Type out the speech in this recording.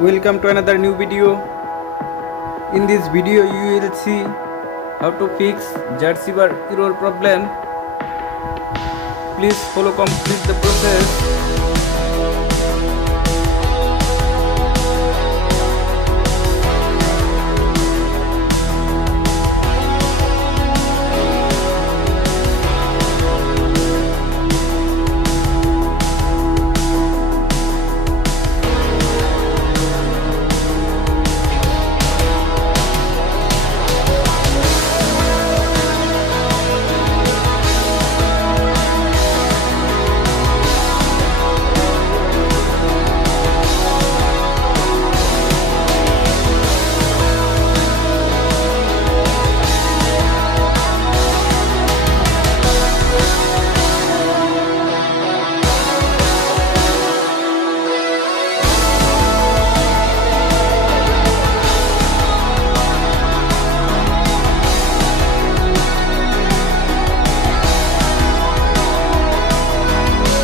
Welcome to another new video. In this video you will see how to fix ZArchiver error problem. Please follow complete the process.